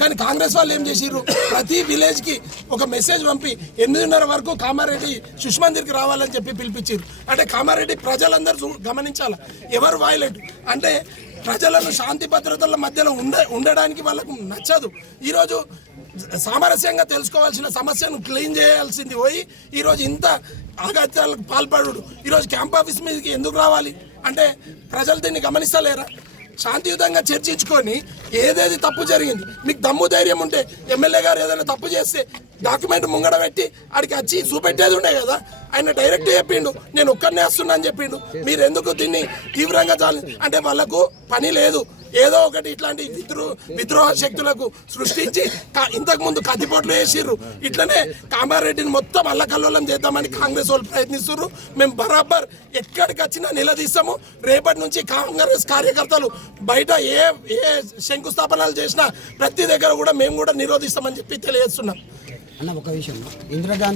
కానీ కాంగ్రెస్ వాళ్ళు ఏం చేసిర్రు, ప్రతి విలేజ్ కి ఒక మెసేజ్ పంపి 8:30 వరకు కామారెడ్డి సుష్మందిర్కి రావాలని చెప్పి పిలిపించారు. అంటే కామారెడ్డి ప్రజలందరూ గమనించాలి, ఎవరు వైలెంట్ అంటే ప్రజలను శాంతి భద్రతల మధ్యలో ఉండడానికి వాళ్ళకు నచ్చదు. ఈరోజు సామరస్యంగా తెలుసుకోవాల్సిన సమస్యను క్లీన్ చేయాల్సింది పోయి ఈరోజు ఇంత ఆఘాతాలకు పాల్పడు. ఈరోజు క్యాంప్ ఆఫీస్ మీదకి ఎందుకు రావాలి అంటే ప్రజలు దీన్ని గమనిస్తలేరా? శాంతియుతంగా చర్చించుకొని ఏదేది తప్పు జరిగింది, మీకు దమ్ము ధైర్యం ఉంటే ఎమ్మెల్యే గారు ఏదైనా తప్పు చేస్తే డాక్యుమెంట్ ముంగడ పెట్టి ఆడికి వచ్చి చూపెట్టేది ఉండే కదా. ఆయన డైరెక్ట్ చెప్పిండు నేను ఒక్కరినే వస్తున్నా అని చెప్పిండు. మీరు ఎందుకు దీన్ని తీవ్రంగా అంటే వాళ్ళకు పని లేదు, ఏదో ఒకటి ఇట్లాంటి విద్రోహ శక్తులకు సృష్టించి ఇంతకుముందు కత్తిపోట్లు వేసిర్రు. ఇట్లనే కామారెడ్డిని మొత్తం అల్లకల్లోలం చేద్దామని కాంగ్రెస్ వాళ్ళు ప్రయత్నిస్తున్నారు. మేము బరాబర్ ఎక్కడికి వచ్చినా నిలదీస్తాము. రేపటి నుంచి కాంగ్రెస్ కార్యకర్తలు బయట ఏ శంకుస్థాపనలు చేసినా ప్రతి దగ్గర కూడా మేము కూడా నిరోధిస్తామని చెప్పి తెలియజేస్తున్నాం. అన్న ఒక విషయం, ఇందిరాగాంధీ